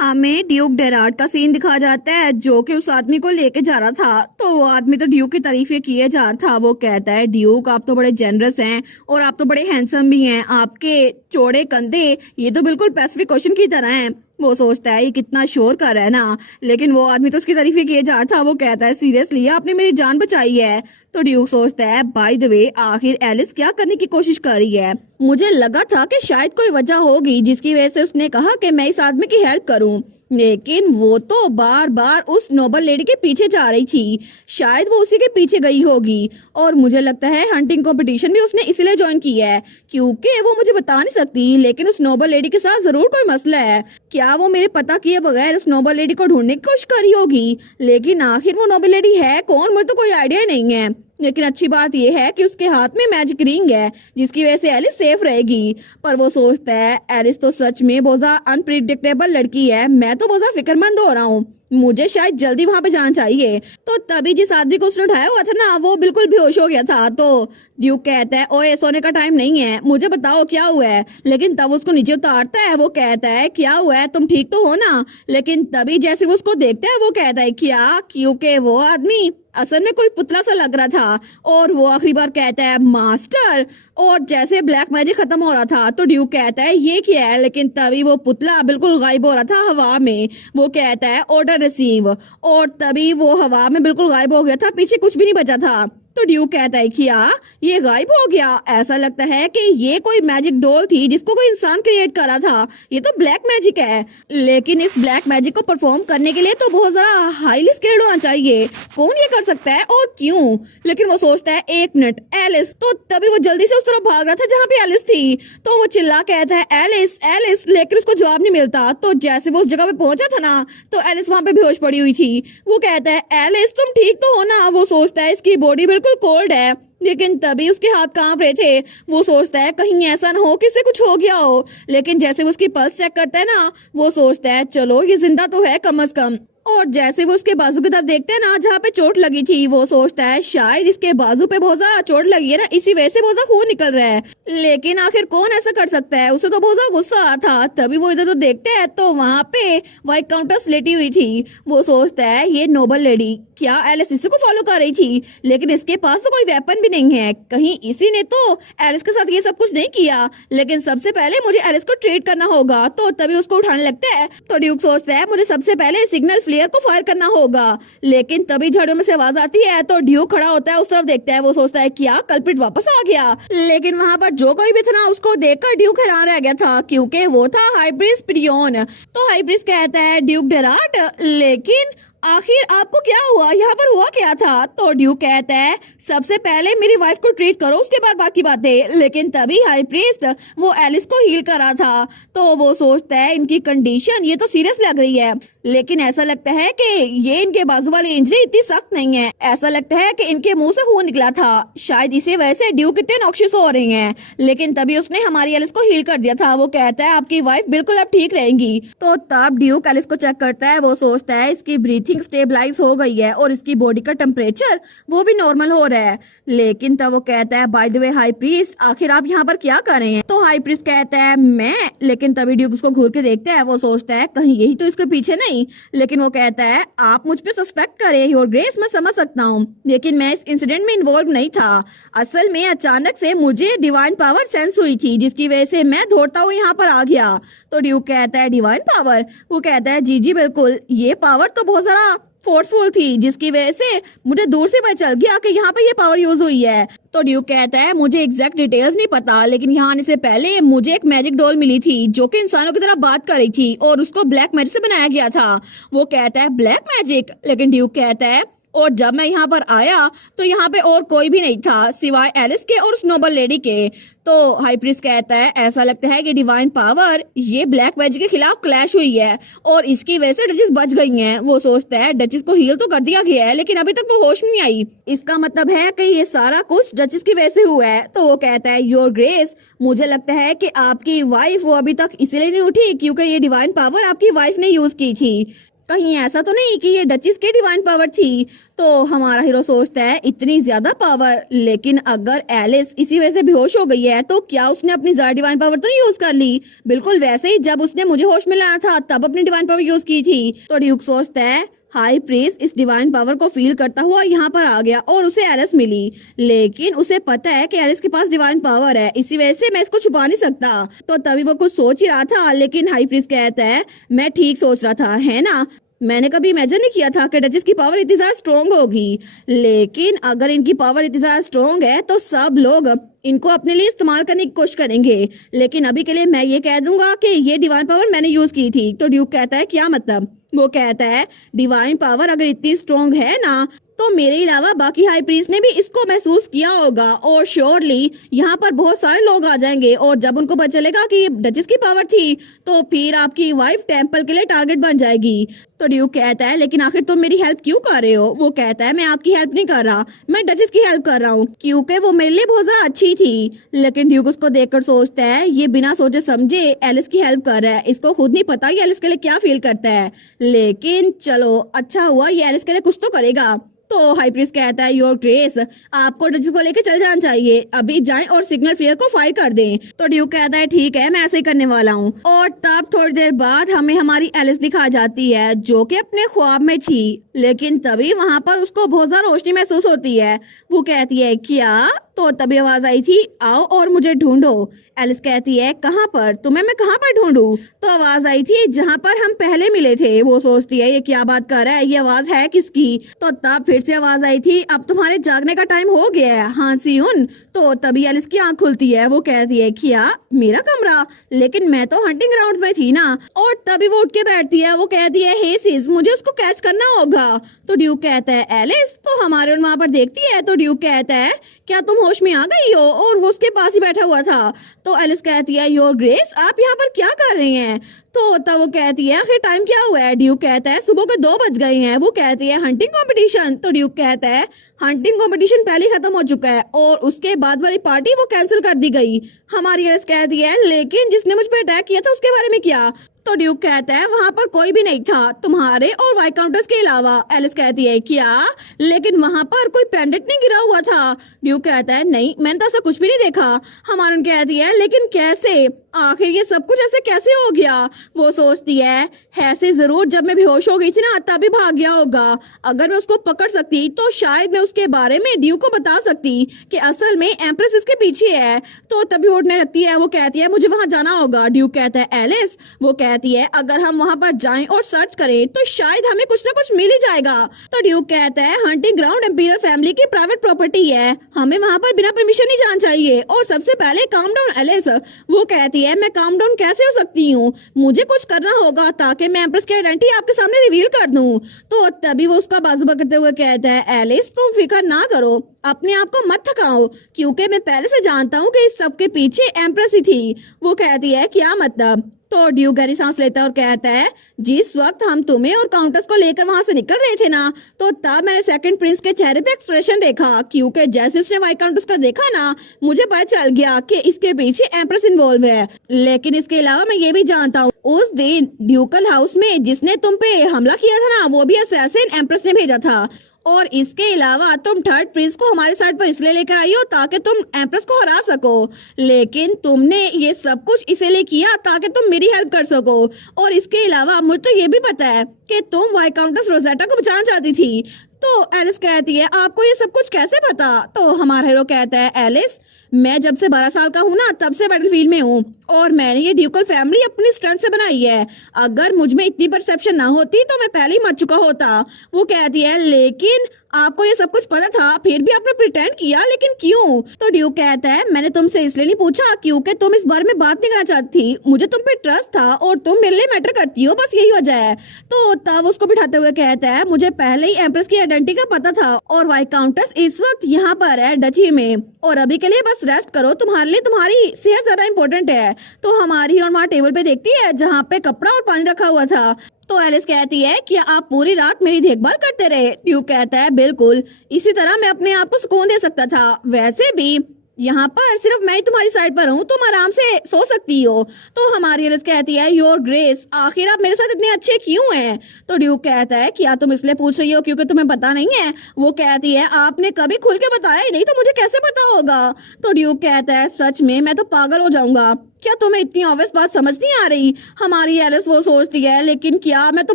हमें ड्यूक डेरार्ड का सीन दिखा जाता है जो कि उस आदमी को लेके जा रहा था। तो वो आदमी तो ड्यूक की तारीफें किए जा रहा था। वो कहता है ड्यूक आप तो बड़े जेनरस हैं और आप तो बड़े हैंडसम भी हैं, आपके चौड़े कंधे ये तो बिल्कुल पैसिफिक ओशन की तरह हैं। वो सोचता है ये कितना शोर कर रहा है ना, लेकिन वो आदमी तो उसकी तारीफें किए जा रहा था। वो कहता है सीरियसली आपने मेरी जान बचाई है। तो ड्यूक सोचता है बाय द वे आखिर एलिस क्या करने की कोशिश कर रही है। मुझे लगा था कि शायद कोई वजह होगी जिसकी वजह से उसने कहा कि मैं इस आदमी की हेल्प करूं, लेकिन वो तो बार बार उस नोबल लेडी के पीछे जा रही थी। शायद वो उसी के पीछे गई होगी और मुझे लगता है हंटिंग कंपटीशन भी उसने इसलिए ज्वाइन की है क्योंकि वो मुझे बता नहीं सकती, लेकिन उस नोबल लेडी के साथ जरूर कोई मसला है। क्या वो मेरे पता किए बगैर उस नोबल लेडी को ढूंढने की कोशिश करी होगी? लेकिन आखिर वो नोबल लेडी है कौन, मुझे तो कोई आइडिया नहीं है। लेकिन अच्छी बात यह है कि उसके हाथ में मैजिक रिंग है जिसकी वजह से एलिस सेफ रहेगी। पर वो सोचता है एलिस तो सच में बहुत अनप्रिडिक्टेबल लड़की है, मैं तो बहुत फिक्रमंद हो रहा हूँ, मुझे शायद जल्दी वहां पे जाना चाहिए। तो तभी जिस आदमी को उसने उठाया हुआ था ना वो बिल्कुल बेहोश हो गया था। तो ड्यूक कहता है ओए सोने का टाइम नहीं है, मुझे बताओ क्या हुआ है। लेकिन तब उसको नीचे उतारता है। वो कहता है क्या हुआ है, तुम ठीक तो हो ना? लेकिन तभी जैसे वो उसको देखता है वो कहता है क्या, क्योंकि वो आदमी असल में कोई पुतला सा लग रहा था। और वो आखिरी बार कहता है मास्टर, और जैसे ब्लैक मैजिक खत्म हो रहा था तो ड्यूक कहता है ये क्या है, लेकिन तभी वो पुतला बिल्कुल गायब हो रहा था हवा में। वो कहता है ऑर्डर रिसीव, और तभी वो हवा में बिल्कुल गायब हो गया था, पीछे कुछ भी नहीं बचा था। तो ड्यूक कहता है क्या ये गायब हो गया? ऐसा लगता है कि ये कोई मैजिक डॉल थी जिसको कोई इंसान क्रिएट करा था, ये तो ब्लैक मैजिक है। लेकिन इस ब्लैक मैजिक को परफॉर्म करने के लिए तो बहुत ज्यादा हाईली स्किल्ड होना चाहिए, कौन ये कर सकता है और क्यों? लेकिन वो सोचता है एक मिनट एलिस। तो तभी वो जल्दी से उस तरफ भाग रहा था जहाँ पे एलिस थी। तो वो चिल्ला कहता है एलिस एलिस, लेकिन उसको जवाब नहीं मिलता। तो जैसे वो उस जगह पे पहुंचा था ना तो एलिस वहां पे बेहोश पड़ी हुई थी। वो कहता है एलिस तुम ठीक तो हो ना? वो सोचता है इसकी बॉडी बिल्कुल कोल्ड है, लेकिन तभी उसके हाथ कांप रहे थे। वो सोचता है कहीं ऐसा ना हो कि इसे कुछ हो गया हो। लेकिन जैसे वो उसकी पल्स चेक करता है ना वो सोचता है चलो ये जिंदा तो है कम से कम। और जैसे वो उसके बाजू की तरफ देखते हैं ना जहाँ पे चोट लगी थी वो सोचता है शायद इसके बाजू पे बहुत ज्यादा चोट लगी है ना, इसी वजह से बहुत ज्यादा खून निकल रहा है। लेकिन आखिर कौन ऐसा कर सकता है, उसे तो बहुत ज्यादा गुस्सा आ रहा था। तभी वो इधर तो देखते हैं तो वहाँ पे वाइट काउंटर्स लेटी हुई थी। वो सोचता है ये नोबल लेडी क्या एलिस इसी को फॉलो कर रही थी? लेकिन इसके पास तो कोई वेपन भी नहीं है, कहीं इसी ने तो एलिस के साथ ये सब कुछ नहीं किया। लेकिन सबसे पहले मुझे एलिस को ट्रीट करना होगा। तो तभी उसको उठाने लगता है। तो ड्यूक सोचता है मुझे सबसे पहले सिग्नल फ्लेयर को फायर करना होगा। लेकिन तभी झड़ों में से आवाज आती है तो ड्यूक खड़ा होता है, उस तरफ देखता है। वो सोचता है क्या कल्प्रिट वापस आ गया? लेकिन वहां पर जो कोई भी था ना उसको देखकर ड्यूक हैरान रह गया था क्योंकि वो था हाई प्रीस्ट पिरियन। तो हाई प्रीस्ट कहता है ड्यूक डेरार्ड लेकिन आखिर आपको क्या हुआ, यहाँ पर हुआ क्या था? तो ड्यूक कहता है सबसे पहले मेरी वाइफ को ट्रीट करो उसके बाद बाकी बातें। लेकिन तभी हाई प्रीस्ट वो एलिस को हील कर रहा था। तो वो सोचता है इनकी कंडीशन ये तो सीरियस लग रही है, लेकिन ऐसा लगता है कि ये इनके बाजू वाली इंजरी इतनी सख्त नहीं है। ऐसा लगता है कि इनके मुंह से खून निकला था, शायद इसी वजह से ड्यूक इतने नॉक्शियस हो रहे हैं। लेकिन तभी उसने हमारी एलिस को हील कर दिया था। वो कहता है आपकी वाइफ बिल्कुल अब ठीक रहेंगी। तो तब ड्यूक एलिस को चेक करता है। वो सोचता है इसकी ब्रीथिंग स्टेबलाइज हो गई है और इसकी बॉडी का टेम्परेचर वो भी नॉर्मल हो रहा है। लेकिन तब वो कहता है by the way high priest आखिर आप यहाँ पर क्या कर रहे हैं? तो हाई प्रीस्ट कहता है मैं। लेकिन तभी ड्यूक उसको घूर के देखता है। वो सोचता है कहीं यही तो इसके पीछे नहीं। लेकिन वो कहता है आप मुझ पे सस्पेक्ट करें योर ग्रेस, मैं समझ सकता हूँ, लेकिन मैं इस इंसिडेंट में इन्वॉल्व नहीं था। असल में अचानक से मुझे डिवाइन पावर सेंस हुई थी जिसकी वजह से मैं दौड़ता हुआ यहाँ पर आ गया। तो ड्यूक कहता है डिवाइन पावर? वो कहता है जी बिल्कुल, ये पावर तो बहुत सारा फोर्सफुल थी जिसकी वजह से मुझे दूर से पता चल गया कि यहाँ पे ये पावर यूज हुई है। तो ड्यूक कहता है मुझे एग्जैक्ट डिटेल्स नहीं पता, लेकिन यहाँ आने से पहले मुझे एक मैजिक डॉल मिली थी जो कि इंसानों की तरह बात कर रही थी और उसको ब्लैक मैजिक से बनाया गया था। वो कहता है ब्लैक मैजिक? लेकिन ड्यूक कहता है और जब मैं यहाँ पर आया तो यहाँ पे और कोई भी नहीं था सिवाय एलिस के और उस नोबल लेडी के। तो हाई प्रीस्ट कहता है ऐसा लगता है कि डिवाइन पावर ये ब्लैक मैजिक के खिलाफ क्लैश हुई है और इसकी वजह से डचेस बच गई हैं। वो सोचता है डचेस को हील तो कर दिया गया है लेकिन अभी तक वो होश में नहीं आई, इसका मतलब है कि ये सारा कुछ डचेस की वजह से हुआ है। तो वो कहता है योर ग्रेस मुझे लगता है कि आपकी वाइफ वो अभी तक इसलिए नहीं उठी क्योंकि ये डिवाइन पावर आपकी वाइफ ने यूज की थी। कहीं ऐसा तो नहीं कि ये डचेस की डिवाइन पावर थी। तो हमारा हीरो सोचता है इतनी ज्यादा पावर, लेकिन अगर एलिस इसी वजह से बेहोश हो गई है तो क्या उसने अपनी ज्यादा डिवाइन पावर तो नहीं यूज कर ली? बिल्कुल वैसे ही जब उसने मुझे होश में लाया था तब अपनी डिवाइन पावर यूज की थी। तो ड्यूक सोचता है हाई प्रीस्ट इस डिवाइन पावर को फील करता हुआ यहाँ पर आ गया और उसे एलिस मिली, लेकिन उसे पता है कि एलिस के पास डिवाइन पावर है, इसी वजह से मैं इसको छुपा नहीं सकता। तो तभी वो कुछ सोच ही रहा था, लेकिन हाई प्रीस्ट कहता है मैं ठीक सोच रहा था, है ना? मैंने कभी इमेजिन नहीं किया था कि डचेस की पावर इतनी ज्यादा स्ट्रोंग होगी, लेकिन अगर इनकी पावर इतनी ज्यादा स्ट्रोंग है तो सब लोग इनको अपने लिए इस्तेमाल करने की कोशिश करेंगे। लेकिन अभी के लिए मैं ये कह दूंगा कि ये डिवाइन पावर मैंने यूज की थी। तो ड्यूक कहता है क्या मतलब? वो कहता है डिवाइन पावर अगर इतनी स्ट्रोंग है ना तो मेरे अलावा बाकी हाई प्रीस्ट ने भी इसको महसूस किया होगा और श्योरली यहाँ पर बहुत सारे लोग आ जाएंगे और जब उनको पता चलेगा कि ये डचेस की पावर थी तो फिर आपकी वाइफ टेम्पल के लिए टारगेट बन जाएगी। तो ड्यूक कहता है लेकिन आखिर तुम मेरी हेल्प क्यों कर रहे हो? वो कहता है मैं आपकी हेल्प नहीं कर रहा, मैं डचेस की हेल्प कर रहा हूँ क्योंकि वो मेरे लिए बहुत ज्यादा अच्छी थी। लेकिन ड्यूक उसको देखकर सोचता है ये बिना सोचे समझे एलिस की हेल्प कर रहा है, इसको खुद नहीं पता ये एलिस के लिए क्या फील करता है। लेकिन चलो अच्छा हुआ ये एलिस के लिए कुछ तो करेगा। तो हाई प्रीस्ट कहता है योर ग्रेस आपको डचेस को लेकर चल जाना चाहिए, अभी जाएं और सिग्नल फेयर को फायर कर दें। तो ड्यूक कहता है ठीक है मैं ऐसे ही करने वाला हूँ। और तब थोड़ी देर बाद हमें हमारी एलिस दिखा जाती है जो कि अपने ख्वाब में थी, लेकिन तभी वहाँ पर उसको बहुत ज्यादा रोशनी महसूस होती है। वो कहती है क्या? तो तभी आवाज आई थी आओ और मुझे ढूंढो। एलिस कहती है कहाँ पर? तुम्हें मैं कहाँ पर ढूंढूं? तो आवाज आई थी जहाँ पर हम पहले मिले थे। वो सोचती है ये क्या बात कर रहा है, ये आवाज है किसकी? तो तब फिर से आवाज आई थी अब तुम्हारे जागने का टाइम हो गया है हाँ सियुन। तो तभी एलिस की आंख खुलती है। वो कहती है क्या मेरा कमरा? लेकिन मैं तो हंटिंग ग्राउंड में थी ना। और तभी वो उठ के बैठती है। वो कहती है हे सिस मुझे उसको कैच करना होगा। तो ड्यूक कहता है एलिस तो हमारे वहाँ पर देखती है। तो ड्यूक कहता है क्या तुम होश में आ गई हो? और वो उसके पास ही बैठा हुआ था। तो एलिस कहती है योर ग्रेस आप यहाँ पर क्या कर रहे हैं? तो तब वो कहती है आखिर टाइम क्या हुआ है? ड्यूक कहता है सुबह के 2 बज गए हैं। वो कहती है हंटिंग कंपटीशन। तो ड्यूक कहता है हंटिंग कंपटीशन पहले ही खत्म हो चुका है और उसके बाद वाली पार्टी वो कैंसिल कर दी गई। हमारी एलिस कहती है लेकिन जिसने मुझ पर अटैक किया था उसके बारे में क्या? तो ड्यूक कहता है वहाँ पर कोई भी नहीं था तुम्हारे और वाइकाउंटर्स के अलावा। एलिस कहती है क्या? लेकिन वहाँ पर कोई पेंडेंट नहीं गिरा हुआ था। ड्यूक कहता है नहीं मैंने तो ऐसा कुछ भी नहीं देखा। हमारी कहती है लेकिन कैसे? आखिर ये सब कुछ ऐसे कैसे हो गया? वो सोचती है ऐसे जरूर जब मैं बेहोश हो गई थी ना तभी भाग गया होगा। अगर मैं उसको पकड़ सकती तो शायद मैं उसके बारे में ड्यूक को बता सकती कि असल में एम्प्रेस इसके पीछे है। तो तभी उठने लगती है। वो कहती है मुझे वहां जाना होगा। ड्यूक कहता है एलिस। वो कहती है अगर हम वहां पर जाएं और सर्च करें तो शायद हमें कुछ ना कुछ मिल ही जाएगा। तो ड्यूक कहता है हंटिंग ग्राउंड एम्पीरियल फैमिली की प्राइवेट प्रॉपर्टी है, हमें वहां पर बिना परमिशन नहीं जाना चाहिए। और सबसे पहले काम डाउन एलिस। वो कहती है मैं काम डाउन कैसे हो सकती हूँ? मुझे कुछ करना होगा ताकि मैं एम्प्रेस की आइडेंटिटी आपके सामने रिवील कर दूं। तो तभी वो उसका बाजू पकड़ते हुए कहता है एलिस तुम फिक्र ना करो, अपने आप को मत थकाओ क्योंकि मैं पहले से जानता हूँ कि इस सब के पीछे एम्प्रेस ही थी। वो कहती है क्या मतलब? तो ड्यूक गहरी सांस लेता है और कहता है जिस वक्त हम तुम्हें और काउंटर्स को लेकर वहां से निकल रहे थे ना तो तब मैंने सेकंड प्रिंस के चेहरे पे एक्सप्रेशन देखा क्योंकि जैसे उसने वाइकाउंटर्स को देखा ना मुझे पता चल गया कि इसके पीछे एम्प्रेस इन्वॉल्व है। लेकिन इसके अलावा मैं ये भी जानता हूँ उस दिन ड्यूकल हाउस में जिसने तुम पे हमला किया था ना वो भी असैसिन एम्प्रेस ने भेजा था। और इसके अलावा तुम थर्ड प्रिंस को हमारे साइड पर इसलिए लेकर आई हो ताकि तुम एम्प्रेस को हरा सको, लेकिन तुमने ये सब कुछ इसीलिए किया ताकि तुम मेरी हेल्प कर सको। और इसके अलावा मुझे तो ये भी पता है कि तुम वाइकाउंटस रोजेटा को बचाना चाहती थी। तो एलिस कहती है आपको ये सब कुछ कैसे पता? तो हमारा हीरो कहता है एलिस मैं जब से 12 साल का हूँ ना तब से बैटलफील्ड में हूँ और मैंने ये ड्यूकल फैमिली अपनी स्ट्रेंथ से बनाई है। अगर मुझ में इतनी परसेप्शन ना होती तो मैं पहले ही मर चुका होता। वो कहती है लेकिन आपको ये सब कुछ पता था फिर भी आपने प्रिटेंड किया, लेकिन क्यों? तो ड्यूक कहता है मैंने तुमसे इसलिए नहीं पूछा क्योंकि तुम इस बारे में बात नहीं करना चाहती थी, मुझे तुम पे ट्रस्ट था और तुम मेरे लिए मैटर करती हो, बस यही वजह है। तो तब उसको बिठाते हुए कहता है मुझे पहले ही एम्प्रेस की आइडेंटिटी का पता था और वाइकाउंटस इस वक्त यहाँ पर है डची में और अभी के लिए बस रेस्ट करो, तुम्हारे लिए तुम्हारी सेहत ज्यादा इंपॉर्टेंट है। तो हमारी हीरोइन वहाँ टेबल पे देखती है जहाँ पे कपड़ा और पानी रखा हुआ था। तो एलिस कहती है कि आप पूरी रात मेरी देखभाल करते रहे। ड्यूक कहता है बिल्कुल, इसी तरह मैं अपने आप को सुकून दे सकता था। वैसे भी यहाँ पर सिर्फ मैं ही तुम्हारी साइड पर हूँ, तुम आराम से सो सकती हो। तो हमारी एलिस कहती है योर ग्रेस, आखिर आप मेरे साथ इतने अच्छे क्यों हैं? तो ड्यूक कहता है क्या तुम इसलिए पूछ रही हो क्योंकि तुम्हें पता नहीं है? वो कहती है आपने कभी खुल के बताया ही नहीं तो मुझे कैसे पता होगा? तो ड्यूक कहता है सच में मैं तो पागल हो जाऊंगा, क्या तुम्हें इतनी ऑब्वियस बात समझ नहीं आ रही? हमारी एलिस वो सोचती है लेकिन क्या, मैं तो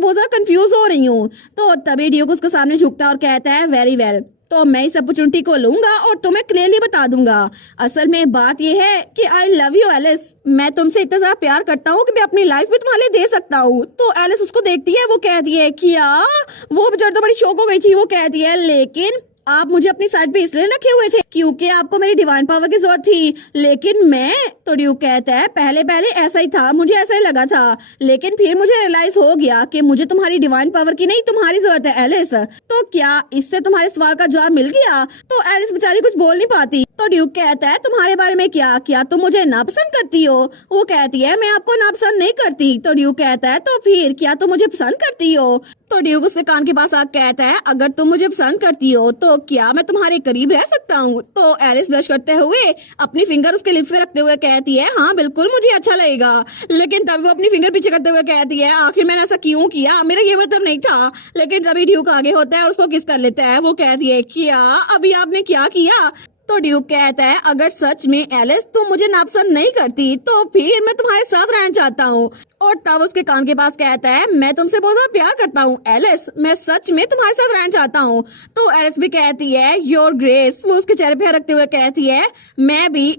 बहुत ज्यादा कंफ्यूज हो रही हूँ। तो तभी ड्यूक उसके सामने झुकता है और कहता है वेरी वेल, तो मैं इस अपॉर्चुनिटी को लूंगा और तुम्हें क्लियरली बता दूंगा। असल में बात यह है कि आई लव यू एलिस, मैं तुमसे इतना ज्यादा प्यार करता हूँ कि मैं अपनी लाइफ भी तुम्हारे लिए दे सकता हूँ। तो एलिस उसको देखती है, वो कहती है क्या? वो बेचारी तो बड़ी शॉक हो गई थी। वो कहती है लेकिन आप मुझे अपनी साइड पे इसलिए रखे हुए थे क्योंकि आपको मेरी डिवाइन पावर की जरूरत थी, लेकिन मैं। तो ड्यूक कहता है पहले पहले ऐसा ही था, मुझे ऐसा ही लगा था, लेकिन फिर मुझे रियलाइज हो गया कि मुझे तुम्हारी डिवाइन पावर की नहीं तुम्हारी जरूरत है एलिस। तो क्या इससे तुम्हारे सवाल का जवाब मिल गया? तो एलिस बेचारी कुछ बोल नहीं पाती। तो ड्यूक कहता है तुम्हारे बारे में क्या, क्या तुम मुझे नापसंद करती हो? वो कहती है मैं आपको नापसंद नहीं करती। तो ड्यूक कहता है तो फिर क्या तुम मुझे पसंद करती हो? तो ड्यूक उसके कान के पास आकर कहता है अगर तुम मुझे पसंद करती हो तो क्या मैं तुम्हारे करीब रह सकता हूँ? तो एलिस ब्लश करते हुए अपनी फिंगर उसके लिप्स पे रखते हुए कहती है हाँ बिल्कुल मुझे अच्छा लगेगा। लेकिन तभी वो अपनी फिंगर पीछे करते हुए कहती है आखिर मैंने ऐसा क्यों किया, मेरा ये मतलब नहीं था। लेकिन तभी ड्यूक आगे होता है और उसको किस कर लेता है। वो कहती है क्या अभी आपने क्या किया? तो ड्यूक कहता है अगर सच में एलिस तुम मुझे नापसंद नहीं करती तो फिर मैं तुम्हारे साथ रहना चाहता हूँ। और तब उसके कान के पास कहता है मैं तुमसे बहुत ज्यादा प्यार करता हूँ एलिस, मैं सच में तुम्हारे साथ रहना चाहता हूँ। तो एलिस भी कहती है योर ग्रेस, वो उसके चेहरे पे रखते हुए कहती है मैं भी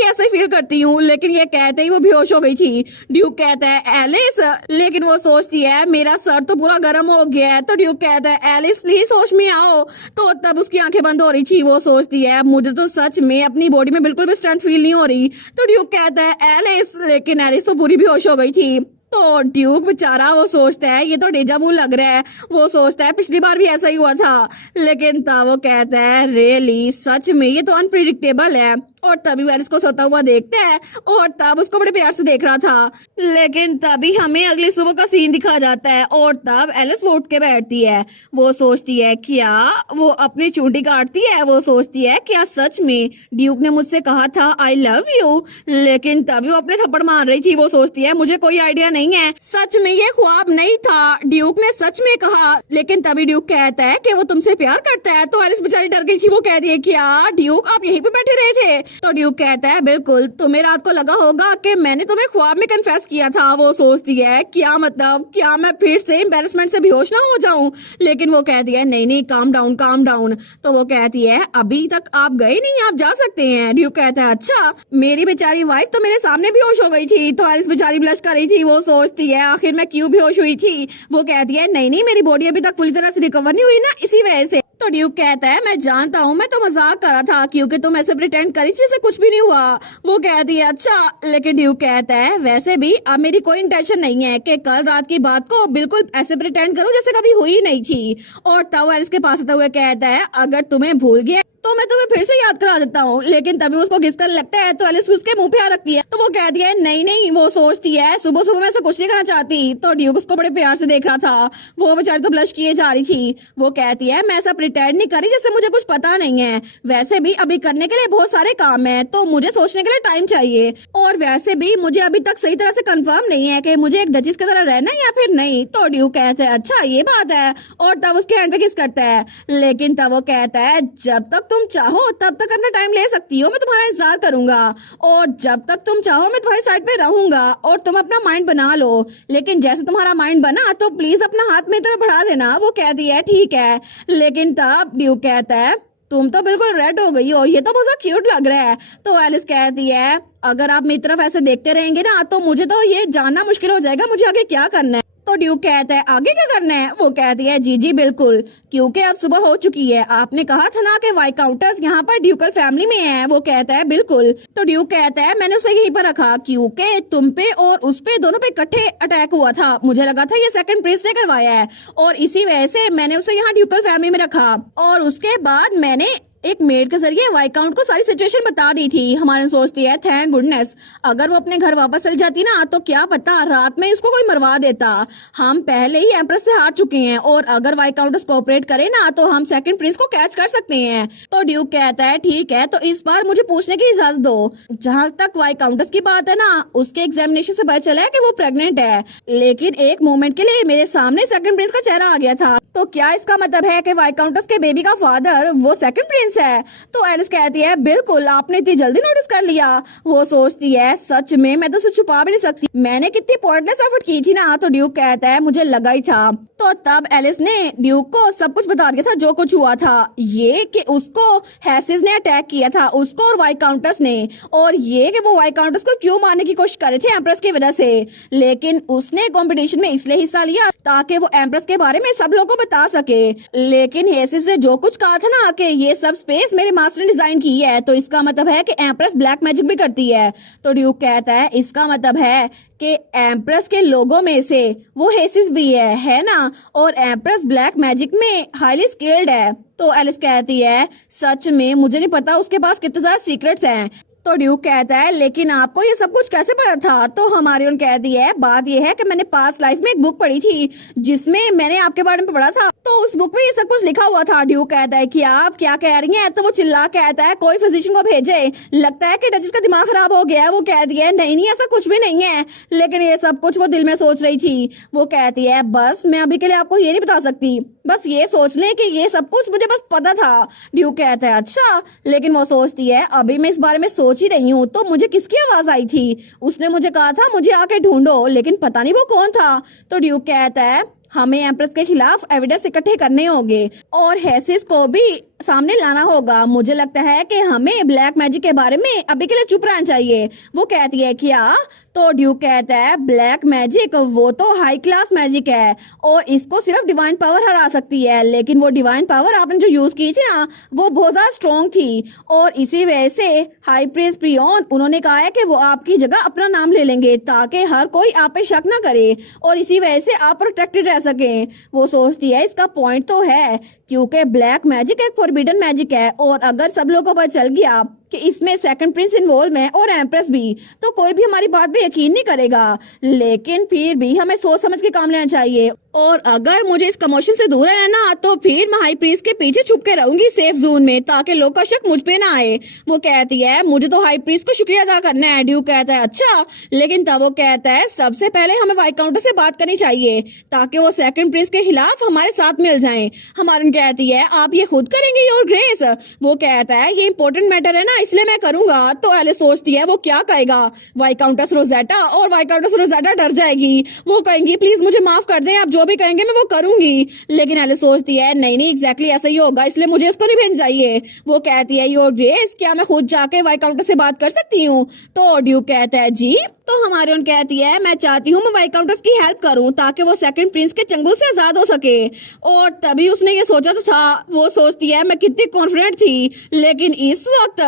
ऐसा ही फील करती हूँ। लेकिन ये कहते ही वो बेहोश हो गई थी। ड्यूक कहता है एलिस, लेकिन वो सोचती है मेरा सर तो पूरा गर्म हो गया है। तो ड्यूक कहता है एलिस प्लीज होश में आओ। तो तब उसकी आंखें बंद हो रही थी। वो सोचती है मुझे तो सच में अपनी बॉडी में बिल्कुल भी स्ट्रेंथ फील नहीं हो रही। तो ड्यूक कहता है एलिस, लेकिन एलिस तो पूरी बेहोश हो गई थी। तो ड्यूक बेचारा वो सोचता है ये तो डेजा वू लग रहा है, वो सोचता है पिछली बार भी ऐसा ही हुआ था। लेकिन तब वो कहता है रियली सच में ये तो अनप्रिडिक्टेबल है। और तभी वो एलिस को सोता हुआ देखता है और तब उसको बड़े प्यार से देख रहा था। लेकिन तभी हमें अगली सुबह का सीन दिखा जाता है और तब एलिस वो उठ के बैठती है। वो सोचती है क्या, वो अपनी चूंटी काटती है। वो सोचती है क्या सच में ड्यूक ने मुझसे कहा था आई लव यू? लेकिन तभी वो अपने थप्पड़ मार रही थी। वो सोचती है मुझे कोई आइडिया नहीं है, सच में ये ख्वाब नहीं था, ड्यूक ने सच में कहा। लेकिन तभी ड्यूक कहता है कि वो तुमसे प्यार करता है। तो एलिस बेचारी डर गई थी। वो कहती है क्या ड्यूक आप यहीं पे बैठे रहे थे? तो ड्यूक कहता है बिल्कुल, तुम्हें रात को लगा होगा कि मैंने तुम्हें ख्वाब में कन्फेस किया था। वो सोचती है क्या मतलब, क्या मैं फिर से एम्बैरेसमेंट से बेहोश ना हो जाऊं? लेकिन वो कहती है नहीं नहीं काम डाउन काम डाउन। तो वो कहती है अभी तक आप गए नहीं, आप जा सकते हैं। ड्यूक कहता है अच्छा, मेरी बेचारी वाइफ तो मेरे सामने बेहोश हो गई थी। तो एलिस बेचारी ब्लश कर रही थी। वो सोचती है आखिर मैं क्यों बेहोश हुई थी? वो कहती है नहीं नहीं मेरी बॉडी अभी तक पूरी तरह से रिकवर नहीं हुई ना, इसी वजह से। तो ड्यूक कहता है मैं जानता हूँ, मैं तो मजाक कर रहा था क्योंकि तुम ऐसे प्रिटेंड करी जैसे कुछ भी नहीं हुआ। वो कहती है अच्छा। लेकिन ड्यूक कहता है वैसे भी अब मेरी कोई इंटेंशन नहीं है कि कल रात की बात को बिल्कुल ऐसे प्रिटेंड करूं जैसे कभी हुई नहीं थी। और तब एलिस के पास आते हुए कहता है अगर तुम्हें भूल गया तो मैं तुम्हें फिर से याद करा देता हूँ। लेकिन तभी उसको घिसकर लगता है तो एलिस उसके मुंह पे आ रखती है। तो वो कहती है नहीं नहीं, वो सोचती है सुबह सुबह मैं ऐसा कुछ नहीं करना चाहती। तो ड्यूक उसको बड़े प्यार से देख रहा था। वो बेचारी तो ब्लश किए जा रही थी। वो कहती है मैं ऐसा प्रिटेंड नहीं करी जैसे मुझे कुछ पता नहीं है, वैसे भी अभी करने के लिए बहुत सारे काम है तो मुझे सोचने के लिए टाइम चाहिए। और वैसे भी मुझे अभी तक सही तरह से कंफर्म नहीं है कि मुझे एक डचिस की तरह रहना है या फिर नहीं। तो ड्यूक कहता है अच्छा ये बात है। और तब उसके हैंड पे किस करता है। लेकिन तब वो कहता है जब तक तुम चाहो तब तक अपना टाइम ले सकती हो, मैं तुम्हारा इंतजार करूंगा। और जब तक तुम चाहो मैं तुम्हारी साइड पे रहूंगा और तुम अपना माइंड बना लो। लेकिन जैसे तुम्हारा माइंड बना तो प्लीज अपना हाथ मेरी तरफ बढ़ा देना। वो कहती है ठीक है। लेकिन तब ड्यूक कहता है तुम तो बिल्कुल रेड हो गई हो, ये तो बहुत क्यूट लग रहा है। तो एलिस कहती है अगर आप मेरी तरफ ऐसे देखते रहेंगे ना तो मुझे तो ये जानना मुश्किल हो जाएगा मुझे आगे क्या करना है। तो ड्यूक कहता है आगे क्या करना है? वो कहती है जी जी बिल्कुल, क्योंकि अब सुबह हो चुकी है, आपने कहा था ना कि वाइकाउंटर्स यहाँ पर ड्यूकल फैमिली में है। वो कहता है बिल्कुल। तो ड्यूक कहता है मैंने उसे यहीं पर रखा क्योंकि तुम पे और उस पे दोनों पे इकट्ठे अटैक हुआ था, मुझे लगा था ये सेकंड प्रिंस ने करवाया है और इसी वजह से मैंने उसे यहाँ ड्यूकल फैमिली में रखा। और उसके बाद मैंने एक मेड के जरिए वाइकाउंट को सारी सिचुएशन बता दी थी। हमारे सोचती है थैंक गुडनेस, अगर वो अपने घर वापस चली जाती ना तो क्या पता रात में उसको कोई मरवा देता। हम पहले ही एम्प्रेस से हार चुके हैं और अगर वाइकाउंटस कोऑपरेट करे ना तो हम सेकंड प्रिंस को कैच कर सकते हैं। तो ड्यूक कहता है ठीक है, तो इस बार मुझे पूछने की इजाजत दो। जहाँ तक वाइकाउंटस की बात है ना, उसके एग्जामिनेशन से पता चला है कि वो प्रेग्नेंट है, लेकिन एक मोमेंट के लिए मेरे सामने सेकंड प्रिंस का चेहरा आ गया था। तो क्या इसका मतलब है कि वाइकाउंटस के बेबी का फादर वो सेकंड प्रिंस है? तो एलिस कहती है बिल्कुल, आपने इतनी जल्दी नोटिस कर लिया। वो सोचती है सच में मैं तो उसे छुपा भी नहीं सकती, मैंने कितनी पॉइंटलेस एफर्ट की थी ना। तो ड्यूक कहता है मुझे लगा ही था। तो तब एलिस ने ड्यूक को सब कुछ बता दिया था जो कुछ हुआ था, ये कि उसको हैसिस ने अटैक किया था, उसको और वाइकाउंटस ने, और ये कि वो वाइकाउंटस को क्यों मारने की कोशिश कर रहे थे एम्प्रेस की वजह से। लेकिन उसने कंपटीशन में इसलिए हिस्सा लिया ताकि वो एम्प्रेस के बारे में सब लोगों को बता सके। लेकिन हैसिस ने जो कुछ कहा था ना कि ये सब स्पेस मेरे मास्टर ने डिजाइन की है, तो इसका मतलब है कि एम्प्रेस ब्लैक मैजिक भी करती है। तो ड्यूक कहता है इसका मतलब है कि एम्प्रेस के लोगों में से वो हेसिस भी है ना, और एम्प्रेस ब्लैक मैजिक में हाईली स्किल्ड है। तो एलिस कहती है सच में मुझे नहीं पता उसके पास कितने ज्यादा सीक्रेट्स हैं। तो ड्यूक कहता है लेकिन आपको ये सब कुछ कैसे पता था? तो हमारियन कहती है बात ये है कि मैंने पास्ट लाइफ में एक बुक पढ़ी थी जिसमें मैंने आपके बारे में पढ़ा था, तो उस बुक में ये सब कुछ लिखा हुआ था। ड्यूक कहता है कि आप क्या कह रही हैं? तो वो चिल्ला कहता है कोई फिजिशियन को भेजे, लगता है कि डचेस का दिमाग खराब हो गया है। वो कहती है नहीं नहीं ऐसा कुछ भी नहीं है, लेकिन ये सब कुछ वो दिल में सोच रही थी। वो कहती है बस मैं अभी के लिए आपको ये नहीं बता सकती, बस ये सोच लें कि ये सब कुछ मुझे बस पता था। ड्यूक कहता है अच्छा, लेकिन वो सोचती है अभी मैं इस बारे में सोच ही रही हूँ तो मुझे किसकी आवाज आई थी? उसने मुझे कहा था मुझे आके ढूंढो, लेकिन पता नहीं वो कौन था। तो ड्यूक कहता है हमें एम्प्रेस के खिलाफ एविडेंस इकट्ठे करने होंगे और हैसिस को भी सामने लाना होगा। मुझे लगता है कि हमें ब्लैक मैजिक के बारे में अभी के लिए चुप रहना चाहिए। वो कहती है क्या? तो ड्यूक कहता है ब्लैक मैजिक वो तो हाई क्लास मैजिक है और इसको सिर्फ डिवाइन पावर हरा सकती है, लेकिन वो डिवाइन पावर आपने जो यूज की थी ना वो बहुत ज्यादा स्ट्रॉन्ग थी, और इसी वजह से हाई प्रिंस प्रियन उन्होंने कहा है कि वो आपकी जगह अपना नाम ले लेंगे ताकि हर कोई आप पे शक ना करे और इसी वजह से आप प्रोटेक्टेड रह सकें। वो सोचती है इसका पॉइंट तो है, क्योंकि ब्लैक मैजिक एक फॉरबिडन मैजिक है और अगर सब लोगों को पता चल गया कि इसमें सेकंड प्रिंस इन्वॉल्व है और एम्प्रेस भी, तो कोई भी हमारी बात पे यकीन नहीं करेगा। लेकिन फिर भी हमें सोच समझ के काम लेना चाहिए, और अगर मुझे इस कमोशन से दूर रहना ना तो फिर मैं हाई प्रिंस के पीछे छुप के रहूंगी सेफ जोन में ताकि लोग का शक मुझ पे ना आए। वो कहती है मुझे तो हाई प्रिंस को शुक्रिया अदा करना है। ड्यूक कहता है अच्छा, लेकिन तब वो कहता है सबसे पहले हमें वाइकाउंटर से बात करनी चाहिए ताकि वो सेकंड प्रिंस के खिलाफ हमारे साथ मिल जाएं। हमारी कहती है आप ये खुद करेंगे योर ग्रेस? वो कहता है ये इंपॉर्टेंट मैटर है ना इसलिए मैं करूंगा। तो एलिस सोचती है वो क्या कहेगा वाइकाउंटस रोजेटा, और वाइकाउंटस रोजेटा डर जाएगी। वो कहेंगी प्लीज मुझे माफ कर दें, आप जो भी कहेंगे मैं वो करूंगी। लेकिन एलिस सोचती है नहीं नहीं एग्जैक्टली ऐसा ही होगा, इसलिए मुझे उसको नहीं भेजना चाहिए। वो कहती है योर ग्रेस क्या मैं खुद जाके वाइकाउंटस से बात कर सकती हूँ? तो ड्यूक कहता है जी। तो हमारी उन कहती है मैं चाहती हूँ मैं वाइकाउंटस की हेल्प करूं ताकि वो सेकंड प्रिंस के चंगुल से आजाद हो सके, और तभी उसने ये सोचा तो था। वो सोचती है मैं कितनी कॉन्फिडेंट थी, लेकिन इस वक्त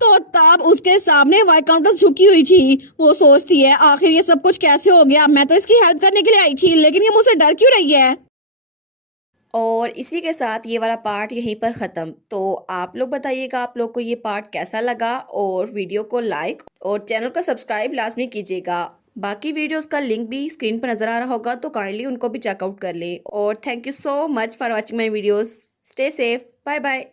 तो तब उसके सामने वाइकाउंटस झुकी हुई थी। वो सोचती है आखिर ये सब कुछ कैसे हो गया, मैं तो इसकी हेल्प करने के लिए आई थी, लेकिन ये मुझसे डर क्यों रही है। और इसी के साथ ये वाला पार्ट यहीं पर ख़त्म। तो आप लोग बताइएगा आप लोग को ये पार्ट कैसा लगा, और वीडियो को लाइक और चैनल को सब्सक्राइब लाजमी कीजिएगा। बाकी वीडियोस का लिंक भी स्क्रीन पर नज़र आ रहा होगा, तो काइंडली उनको भी चेकआउट कर ले। और thank you so much for watching my videos. Stay safe, bye bye.